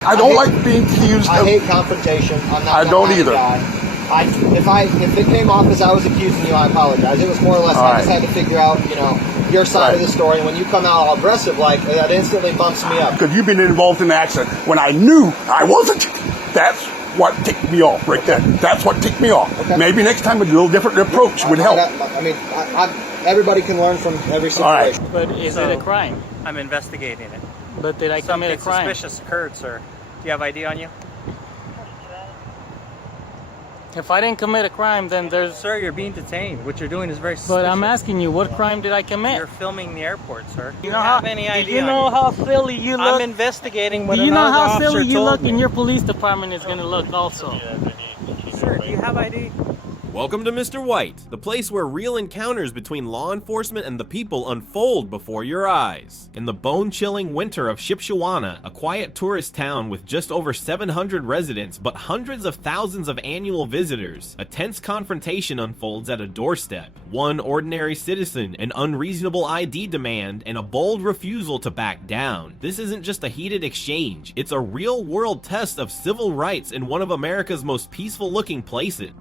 I don't like being accused. I hate confrontation. I'm not. I don't either. If it came off as I was accusing you, I apologize. It was more or less I just had to figure out, your side of the story. And when you come out all aggressive, like that, instantly bumps me up. Because you've been involved in the accident when I knew I wasn't. That's what ticked me off right there. That's what ticked me off. Okay. Maybe next time a little different approach would help. Everybody can learn from every situation. Right. But is it a crime? I'm investigating it. But did I commit a crime? Something suspicious occurred, sir. Do you have ID on you? If I didn't commit a crime, then there's... Sir, you're being detained. What you're doing is very suspicious. But I'm asking you, what crime did I commit? You're filming the airport, sir. Do you know how silly you look? I'm investigating what Do you know another how silly officer you look told me. and your police department is going to look also? Sir, do you have ID? Welcome to Mr. White, the place where real encounters between law enforcement and the people unfold before your eyes. In the bone-chilling winter of Shipshewana, a quiet tourist town with just over 700 residents but hundreds of thousands of annual visitors, a tense confrontation unfolds at a doorstep. One ordinary citizen, an unreasonable ID demand, and a bold refusal to back down. This isn't just a heated exchange, it's a real-world test of civil rights in one of America's most peaceful-looking places.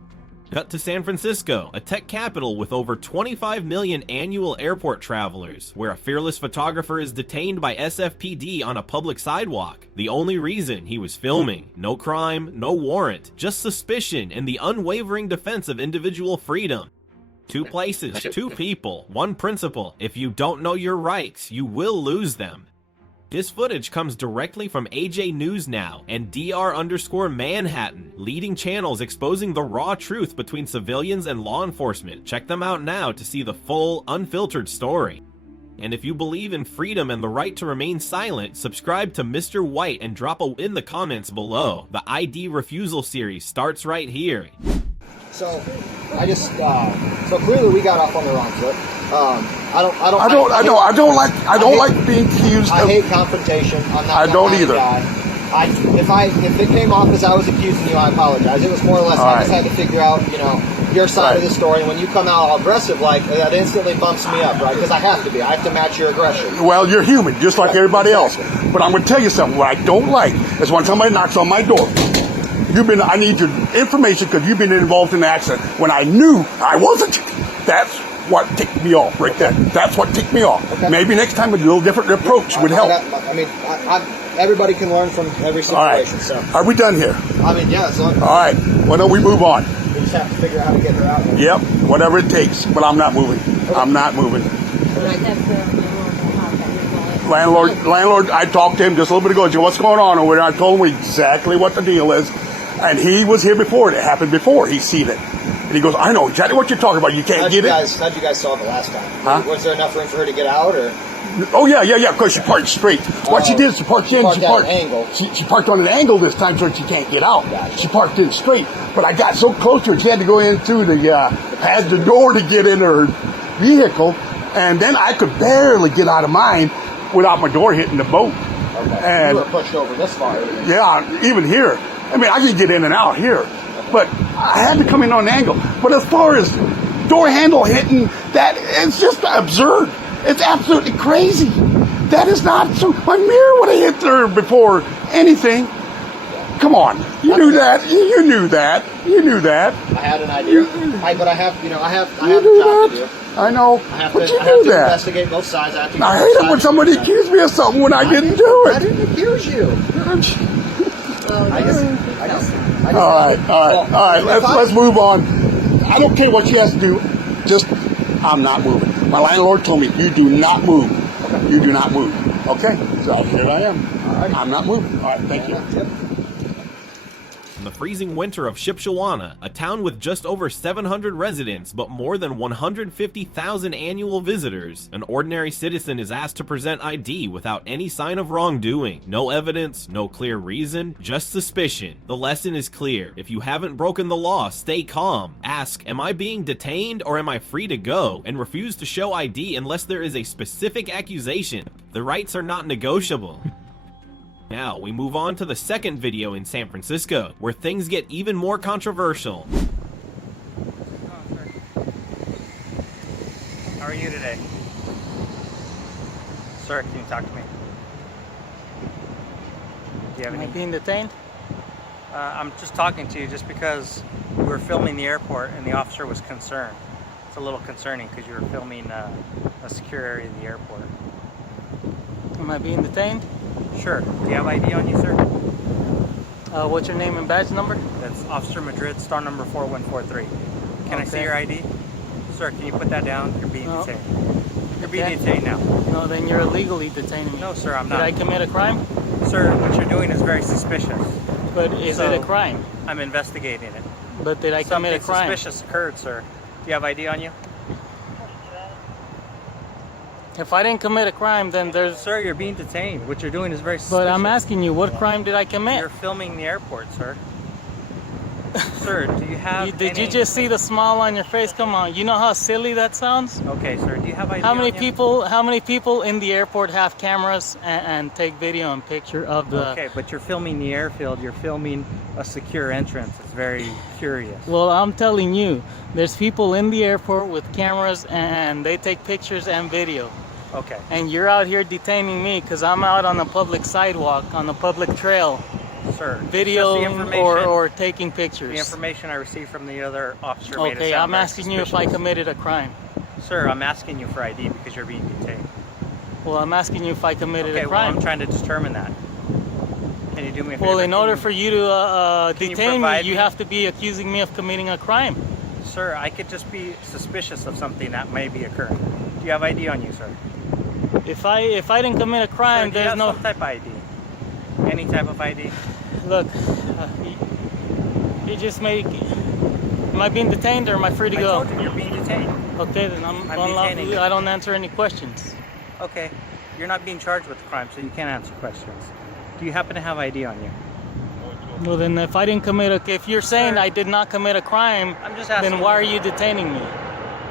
Cut to San Francisco, a tech capital with over 25 million annual airport travelers, where a fearless photographer is detained by SFPD on a public sidewalk. The only reason he was filming. No crime, no warrant, just suspicion and the unwavering defense of individual freedom. Two places, two people, one principle. If you don't know your rights, you will lose them. This footage comes directly from AJ News Now and DR_Manhattan, leading channels exposing the raw truth between civilians and law enforcement. Check them out now to see the full, unfiltered story. And if you believe in freedom and the right to remain silent, subscribe to Mr. White and drop a in the comments below. The ID Refusal series starts right here. So so clearly we got off on the wrong foot. I don't like being accused. I hate confrontation. I'm not. I don't either. If it came off as I was accusing you, I apologize. It was more or less I just had to figure out, your side of the story. And when you come out all aggressive, like that, instantly bumps me up, right? Because I have to be. I have to match your aggression. Well, you're human, just like everybody else. But I'm going to tell you something. What I don't like is when somebody knocks on my door. I need your information because you've been involved in the accident when I knew I wasn't. That's what ticked me off right there. That's what ticked me off. Okay. Maybe next time a little different approach would help. Everybody can learn from every situation. All right. So. Are we done here? Yeah. So. All right. Why don't we move on? We just have to figure out how to get her out there. Yep. Whatever it takes. But I'm not moving. Okay. I'm not moving. Landlord, I talked to him just a little bit ago. I said, what's going on over there? I told him exactly what the deal is. And he was here before. It happened before. He's seen it. And he goes, I know exactly what you're talking about. You can't get it. How'd you guys solve it last time? Was there enough room for her to get out? Or? Oh, yeah, because she parked straight. What she did is she parked in. She parked at an angle. She parked on an angle this time so she can't get out. Gotcha. She parked in straight. But I got so close to her, she had to go in through the door to get in her vehicle. And then I could barely get out of mine without my door hitting the boat. Okay. And you were pushed over this far. Yeah, even here. I can get in and out here, but I had to come in on an angle. But as far as door handle hitting, that it's just absurd. It's absolutely crazy. That is not so. My mirror would have hit her before anything. Come on, you knew that. You knew that. You knew that. I had an idea. But I have a job to do. I know. I have to investigate both sides. I hate it when somebody accused me of something when I didn't do it. I didn't accuse you. I guess. All right. Let's move on. I don't care what she has to do. Just, I'm not moving. My landlord told me, you do not move. Okay. You do not move. Okay. So here I am. All right. I'm not moving. All right. Thank you. In the freezing winter of Shipshewana, a town with just over 700 residents but more than 150,000 annual visitors, an ordinary citizen is asked to present ID without any sign of wrongdoing. No evidence, no clear reason, just suspicion. The lesson is clear. If you haven't broken the law, stay calm. Ask, am I being detained or am I free to go? And refuse to show ID unless there is a specific accusation. The rights are not negotiable. Now, we move on to the second video in San Francisco, where things get even more controversial. How are you today? Sir, can you talk to me? Do you have Am I any? being detained? I'm just talking to you just because you were filming the airport and the officer was concerned. It's a little concerning because you were filming a secure area of the airport. Am I being detained? Sure. Do you have ID on you, sir? What's your name and badge number? That's Officer Madrid, star number 4143. Can I see Okay. your ID? Sir, can you put that down? You're being No. detained. You're being Okay. detained now. No, then you're illegally detaining me. No, sir, I'm Did I not. commit a crime? Sir, what you're doing is very suspicious. But is it a crime? I'm investigating it. But did I commit a Something crime? suspicious occurred, sir. Do you have ID on you? If I didn't commit a crime, then there's... Sir, you're being detained. What you're doing is very suspicious. But I'm asking you, what crime did I commit? You're filming the airport, sir. Sir, do you have Did you any- just see the smile on your face? Come on, you know how silly that sounds? Okay, sir, do you have ID How many on you? people in the airport have cameras and take video and picture of the... Okay, but you're filming the airfield. You're filming a secure entrance. It's very curious. Well, I'm telling you, there's people in the airport with cameras and they take pictures and video. Okay. And you're out here detaining me because I'm out on the public sidewalk, on the public trail, Sir, video just the information, or taking pictures. the information I received from the other officer made it Okay, sound I'm very asking you if I suspicious. committed a crime. Sir, I'm asking you for ID because you're being detained. Well, I'm asking you if I committed Okay, a well, crime. I'm trying to determine that. Can you do me a favor? Well, in Can order you- for you to Can you detain me, provide you me- have to be accusing me of committing a crime. Sir, I could just be suspicious of something that may be occurring. Do you have ID on you, sir? If I didn't commit a crime, Sir, do you there's have no... some type of ID? Any type of ID? Look, you just make... Am I being detained or am I free to I go? told you you're being detained. Okay, then I'm detaining unlawfully... you. I don't answer any questions. Okay, you're not being charged with the crime, so you can't answer questions. Do you happen to have ID on you? Well, then if I didn't commit a... If you're saying Sir, I did not commit a crime, I'm just asking then why are you. you detaining me?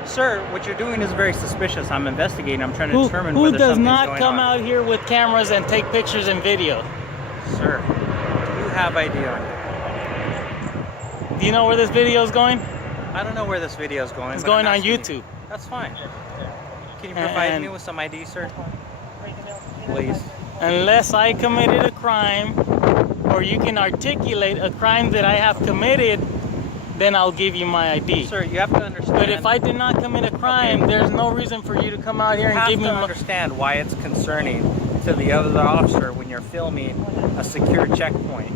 Sir, what you're doing is very suspicious. I'm investigating. I'm trying to determine Who whether does something's not going come on. out here with cameras and take pictures and video? Sir, do you have ID on you? Do you know where this video is going? I don't know where this video is going. It's but I'm going on asking you. YouTube. That's fine. Can you provide And- me with some ID, sir? Please. Unless I committed a crime, or you can articulate a crime that I have committed, then I'll give you my ID. Sir, you have to understand. But if I did not commit a crime, Okay. there's no reason for you to come out here you and have give me to my... understand why it's concerning to the other officer when you're filming a secure checkpoint.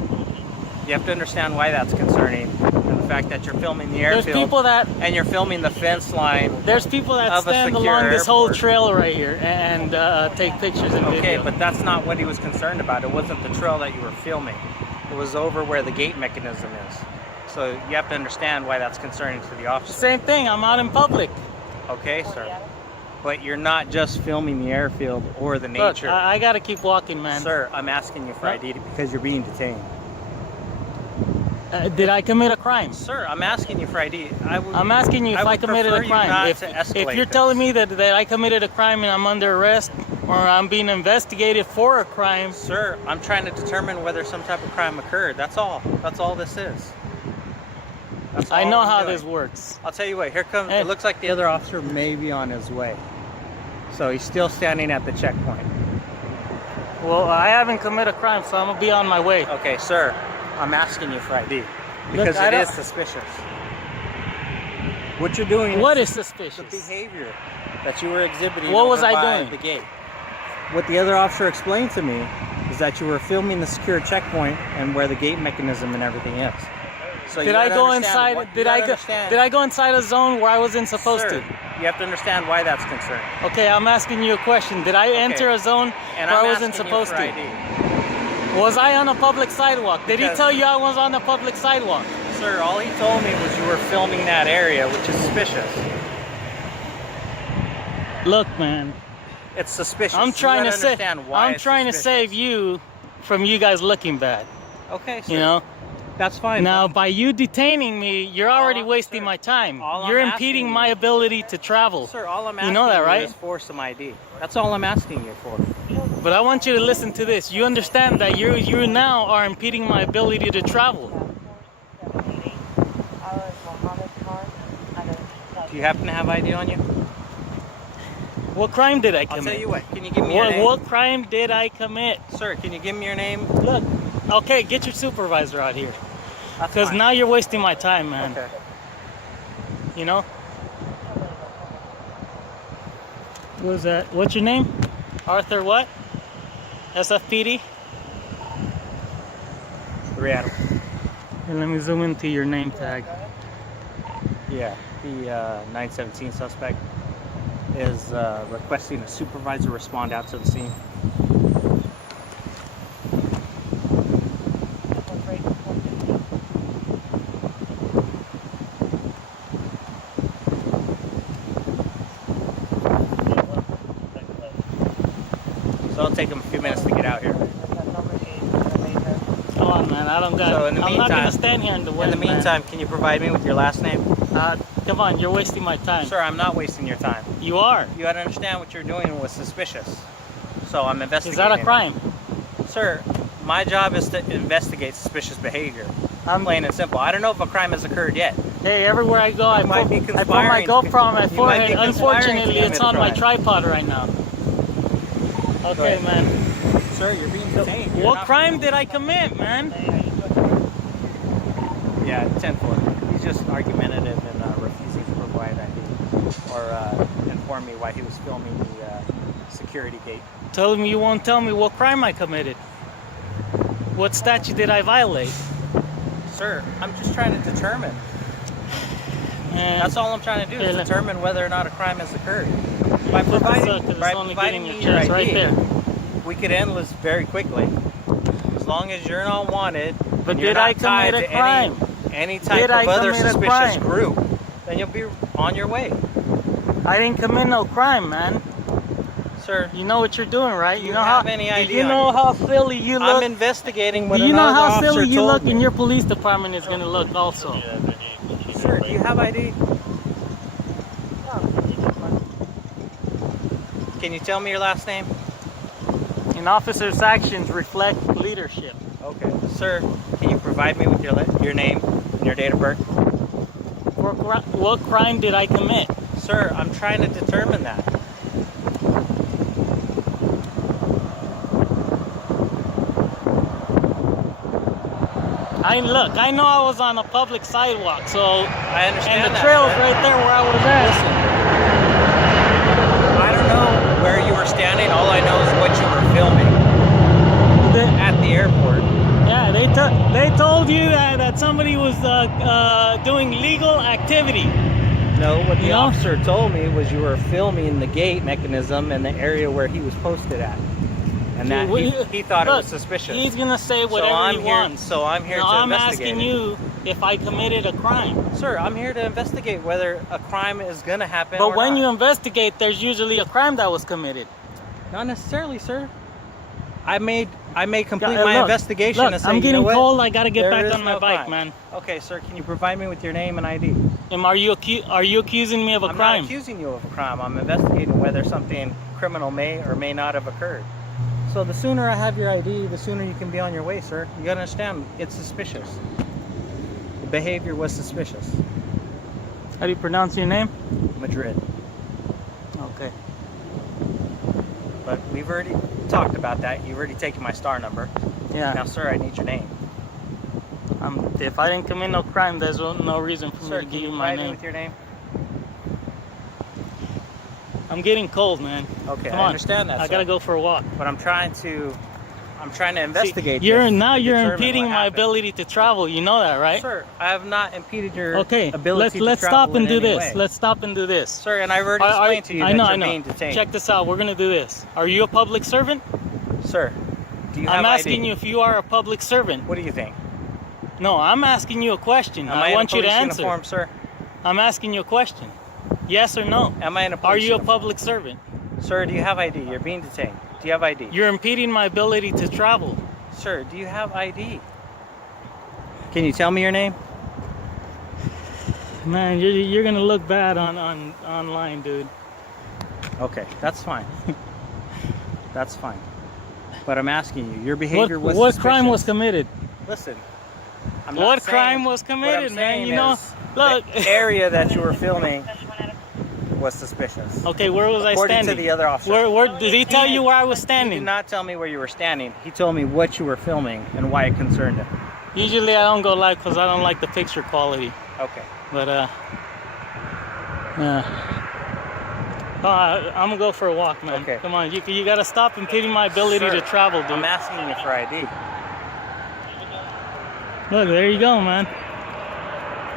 You have to understand why that's concerning, and the fact that you're filming the There's airfield people that and you're filming the fence line. there's people that Of a stand secure along this whole airport. trail right here and take pictures and Okay, video. but that's not what he was concerned about. It wasn't the trail that you were filming. It was over where the gate mechanism is. So you have to understand why that's concerning to the officer. Same thing. I'm out in public. Okay, sir. But you're not just filming the airfield or the Look, nature. I gotta keep walking, man. Sir, I'm asking you for Huh? ID because you're being detained. Did I commit a crime? Sir, I'm asking you for ID. I'm asking you if I would committed prefer a you crime. not If to escalate you're this. telling me that I committed a crime and I'm under arrest or I'm being investigated for a crime, Sir, I'm trying to determine whether some type of crime occurred. That's all. That's all this is. That's I all know I'm how doing. this works. I'll tell you what, here comes, Hey. it looks like the other officer may be on his way. So he's still standing at the checkpoint. Well, I haven't committed a crime, so I'm gonna be on my way. Okay, sir, I'm asking you for ID because I it don't- is suspicious. What you're doing What is the suspicious? behavior that you were exhibiting What was over I by doing? the gate. What the other officer explained to me is that you were filming the secure checkpoint and where the gate mechanism and everything is. So Did you I gotta go understand inside? what- you Did I gotta go? understand- Did I go inside a zone where I wasn't supposed Sir, to? you have to understand why that's concerned. Okay, I'm asking you a question. Did I enter a zone And where I'm I wasn't asking supposed you for to? ID. Was I on a public sidewalk? Did he Because- tell you I was on the public sidewalk? Sir, all he told me was you were filming that area, which is suspicious. Look, man, It's suspicious. I'm You trying to gotta say, understand why I'm it's trying to suspicious. save you from you guys looking bad. Okay, sir. You know. That's fine. Now, by you detaining me, you're already wasting sir, my time. all I'm You're asking impeding you- my ability to travel. Sir, all I'm asking You know that, right? is for some ID. That's all I'm asking you for. But I want you to listen to this. You understand that you now are impeding my ability to travel. Do you happen to have ID on you? What crime did I I'll commit? tell you what. Can you give me your name? What crime did I commit? Sir, can you give me your name? Look, okay, get your supervisor out here. That's Because fine. now you're wasting my time, man. Okay. You know? What was that? What's your name? Arthur what? SFPD? 3 Adam. Here, let me zoom into your name tag. Yeah, the 917 suspect is requesting a supervisor respond out to the scene. So it'll take him a few minutes to get out here. Come on, man. I don't got. So in the I'm not gonna meantime- stand here in the wind. In the meantime, can you provide me with your last name? Come on. You're wasting my time. Sir, I'm not wasting your time. You are. You gotta understand what you're doing was suspicious. So I'm investigating. Is that a crime? Sir, my job is to investigate suspicious behavior. Plain and simple. I don't know if a crime has occurred yet. Hey, everywhere I go, I might put, be I put my conspiring to- GoPro on my you might be forehead. conspiring to Unfortunately, commit it's a on my crime. tripod right now. Okay, ahead. man. Sir, you're being detained. You're What not- crime did I commit, man? Yeah, 10-4. He's just argumentative and refusing to provide ID or inform me why he was filming the security gate. Tell me you won't tell me what crime I committed. What statute did I violate? Sir, I'm just trying to determine. Man, That's all I'm trying to do Here, is look. determine whether or not a crime has occurred. By put this providing, up 'cause it's by only providing getting me your your chest ID, right there. we could end this very quickly. As long as you're not wanted, But and you're did I not tied commit a to crime? any type Did I of other commit a suspicious crime? group, then you'll be on your way. I didn't commit no crime, man. Sir, You know what you're doing, right? Do You you know have how? any do idea you on know you? how silly you look? I'm investigating what Do you know another how officer silly you told look? me. And your police department is gonna look also. Sir, do you have ID? Can you tell me your last name? An officer's actions reflect leadership. Okay. Sir, can you provide me with your name and your date of birth? What crime did I commit? Sir, I'm trying to determine that. Look, I know I was on a public sidewalk, so I understand and the that, trail's sir. right there where I was at. Listen, I don't know where you were standing. All I know is what you were filming at the airport. Yeah, they told you that somebody was doing legal activity. No, what the You know? officer told me was you were filming the gate mechanism in the area where he was posted at. And that he thought it was suspicious. He's gonna say whatever he wants. So I'm here No, to I'm investigate. asking you if I committed a crime. Sir, I'm here to investigate whether a crime is gonna happen. But or when not. you investigate, there's usually a crime that was committed. Not necessarily, sir. I may complete Yeah, my look, investigation Look, and say, I'm you getting know what? cold. I gotta get There back is on my no bike, crime. man. Okay, sir, can you provide me with your name and ID? Are you accusing me of a I'm crime? not accusing you of a crime. I'm investigating whether something criminal may or may not have occurred. So the sooner I have your ID, the sooner you can be on your way, sir. You gotta understand, it's suspicious. The behavior was suspicious. How do you pronounce your name? Madrid. Okay. But we've already talked about that. You've already taken my star number. Yeah. Now, sir, I need your name. If I didn't commit no crime, there's no reason for Sir, me to can give you you my provide me name. with your name? I'm getting cold, man. Okay, Come I on. understand that, I sir. gotta go for a walk. But I'm trying to investigate. See, you're this to you're determine impeding what my happened. ability to travel. You know that, right? Sir, I have not impeded your Okay. ability Let's to stop travel and in do any this. way. Let's stop and do this. Sir, and I've already explained to you that you're being detained. Check this out. We're gonna do this. Are you a public servant? Sir, do you have I'm asking ID? you if you are a public servant. What do you think? No, I'm asking you a question. Am I want in you a to police answer. uniform, sir? I'm asking you a question. Yes or no? Am I in a police Are you a uniform? public servant? Sir, do you have ID? You're being detained. Do you have ID? You're impeding my ability to travel. Sir, do you have ID? Can you tell me your name? Man, you're gonna look bad on online, dude. Okay, that's fine. That's fine. But I'm asking you, your behavior was What suspicious. crime was committed? Listen. I'm What not saying- crime was what I'm committed, man? saying You know, is look. the area that you were filming was suspicious. Okay, where was I According standing? to the other officer. Where did he tell you where I was He did standing? not tell me where you were standing. He told me what you were filming and why it concerned him. Usually I don't go live because I don't like the picture quality. Okay. But I'm gonna go for a walk, man. Okay. Come on, you gotta stop impeding my ability Sir, to travel, dude. I'm asking you for ID. Look, there you go, man.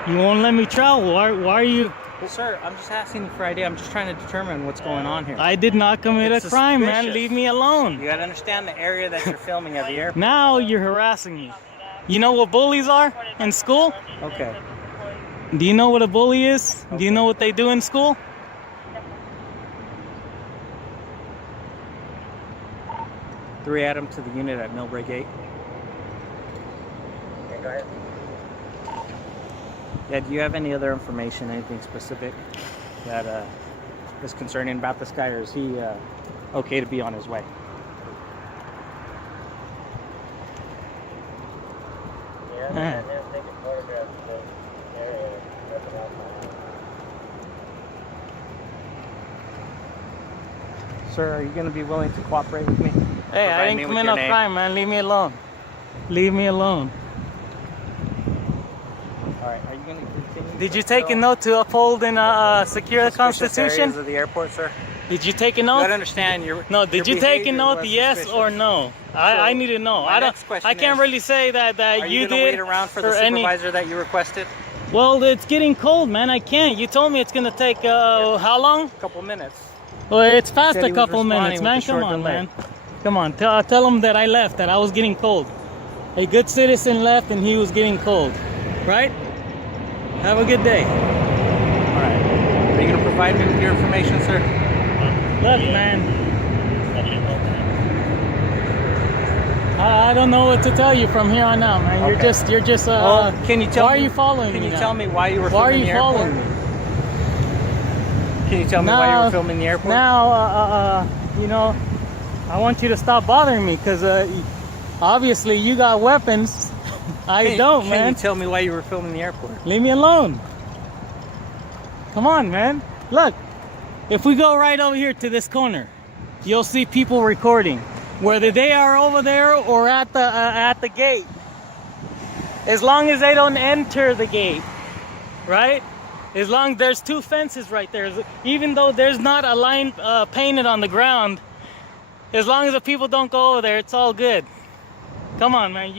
You won't let me travel. Why are you? Well, sir, I'm just asking you for ID. I'm just trying to determine what's going on here. I did not commit It's a crime, man. suspicious. Leave me alone. You gotta understand the area that you're filming at the airport. Now you're harassing me. You know what bullies are in school? Okay. Do you know what a bully is? Do you know what they do in school? Three Adam to the unit at Millbrae Gate. Okay, go ahead. Yeah, do you have any other information, anything specific that is concerning about this guy, or is he okay to be on his way? Yeah. Sir, are you going to be willing to cooperate with me? Hey, I Provide me didn't with commit your no name. crime, man. Leave me alone. Leave me alone. All right, are you going to continue? Did to you take a film note to uphold and secure the suspicious areas Constitution? of the airport, sir? Did you take a You note? gotta understand your No, did your you take a behavior note, was yes suspicious. or no? I need to know. My next question I can't is, really say that Are you you gonna did wait around for the any. supervisor that you requested? Well, it's getting cold, man. I can't. You told me it's gonna take how long? A couple minutes. Well, it's past Said a he was couple responding minutes, with man. a Come short on, delay. man. Come on. Tell him that I left, that I was getting cold. A good citizen left and he was getting cold. Right? Have a good day. All right. Are you gonna provide me with your information, sir? Look, man. I don't know what to tell you from here on out, man. Okay. You're just. Well, can you tell why me? are you following me? Can you now? tell me why you were Why are filming you the airport? following me? Can you tell me why you were filming the airport? Now, you know, I want you to stop bothering me because obviously you got weapons. I don't, Can man. you tell me why you were filming the airport? Leave me alone. Come on, man. Look, if we go right over here to this corner, you'll see people recording, whether they are over there or at the gate. As long as they don't enter the gate, right? As long as there's two fences right there, even though there's not a line painted on the ground, as long as the people don't go over there, it's all good. Come on, man.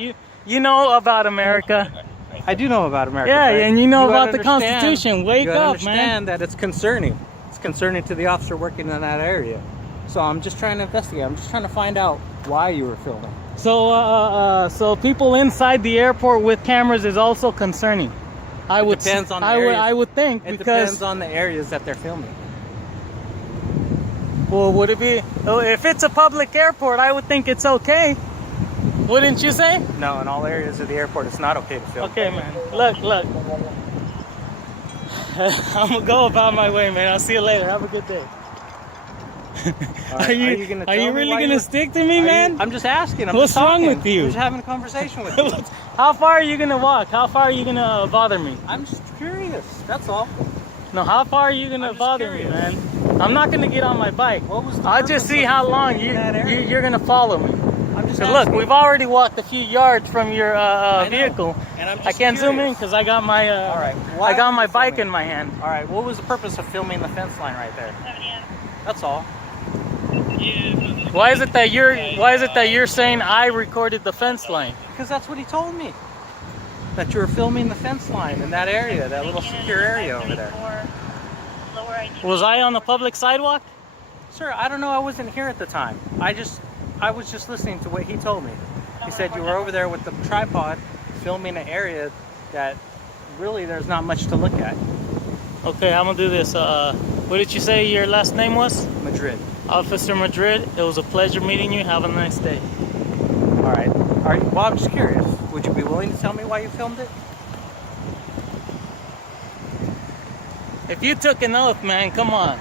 You know about America. I do know about America. Yeah, right? and you know gotta about the understand- Constitution. Wake you gotta up, man. understand that it's concerning. It's concerning to the officer working in that area. So I'm just trying to investigate. I'm just trying to find out why you were filming. So, so people inside the airport with cameras is also concerning. I would depends on the I would areas. I would think It because depends on the areas that they're filming. well, would it be if it's a public airport? I would think it's okay. Wouldn't you say? No, in all areas of the airport, it's not okay to film. Okay, man. Look. I'm gonna go about my way, man. I'll see you later. Have a good day. All right, Are you really gonna stick to me, man? I'm just asking. I'm What's just talking. wrong with you? I'm just having a conversation with you. How far are you gonna walk? How far are you gonna bother me? I'm just curious. That's all. No, how far are you gonna I'm just bother me, curious. man? I'm not gonna get on my bike. What was the I'll just purpose see of how filming long in that area? you're gonna follow me. I'm just So look, asking. we've already walked a few yards from your I know, vehicle. and I'm I just can't zoom in curious. because I got my All right. I got my Why bike were you in my hand. All right. What was the purpose of filming the fence line right there? That's all. Why is it that you're saying I recorded the fence line? Because that's what he told me. That you were filming the fence line in that area, that little secure area over there. Was I on the public sidewalk? Sir, I don't know. I wasn't here at the time. I was just listening to what he told me. He said you were over there with the tripod filming an area that really there's not much to look at. Okay, I'm gonna do this. What did you say your last name was? Madrid. Officer Madrid. It was a pleasure meeting you. Have a nice day. All right. Well, I'm just curious. Would you be willing to tell me why you filmed it? If you took an oath, man, come on.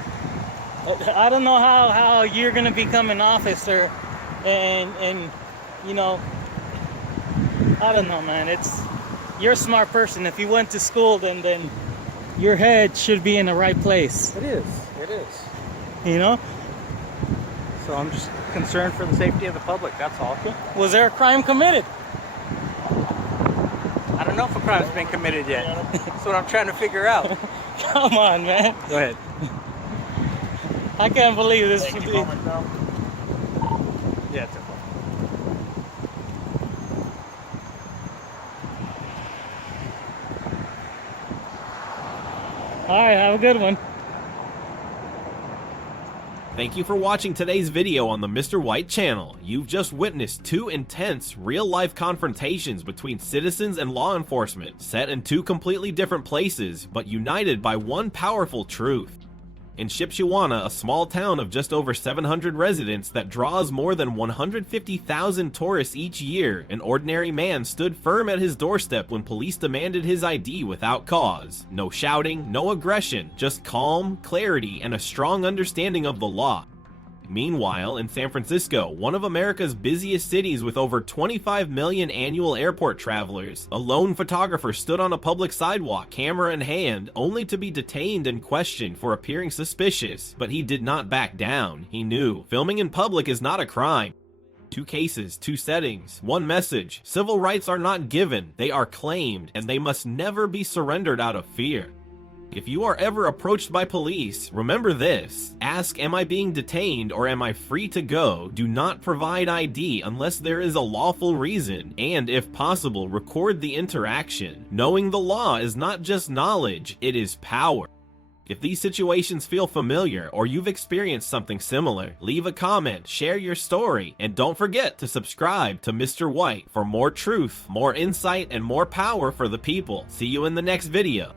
I don't know how you're gonna become an officer, and you know, I don't know, man. You're a smart person. If you went to school, then your head should be in the right place. It is. is. You know? So I'm just concerned for the safety of the public, that's all. Was there a crime committed? I don't know if a crime's been committed yet. That's what I'm trying to figure out. Come on, man. Go ahead. I can't believe this. Yeah, it's okay. All right, have a good one. Thank you for watching today's video on the Mr. White channel. You've just witnessed two intense, real-life confrontations between citizens and law enforcement, set in two completely different places, but united by one powerful truth. In Shipshewana, a small town of just over 700 residents that draws more than 150,000 tourists each year, an ordinary man stood firm at his doorstep when police demanded his ID without cause. No shouting, no aggression, just calm, clarity, and a strong understanding of the law. Meanwhile, in San Francisco, one of America's busiest cities with over 25 million annual airport travelers, a lone photographer stood on a public sidewalk, camera in hand, only to be detained and questioned for appearing suspicious. But he did not back down. He knew filming in public is not a crime. Two cases, two settings, one message. Civil rights are not given, they are claimed, and they must never be surrendered out of fear. If you are ever approached by police, remember this. Ask, am I being detained or am I free to go? Do not provide ID unless there is a lawful reason, and if possible, record the interaction. Knowing the law is not just knowledge, it is power. If these situations feel familiar or you've experienced something similar, leave a comment, share your story, and don't forget to subscribe to Mr. White for more truth, more insight, and more power for the people. See you in the next video.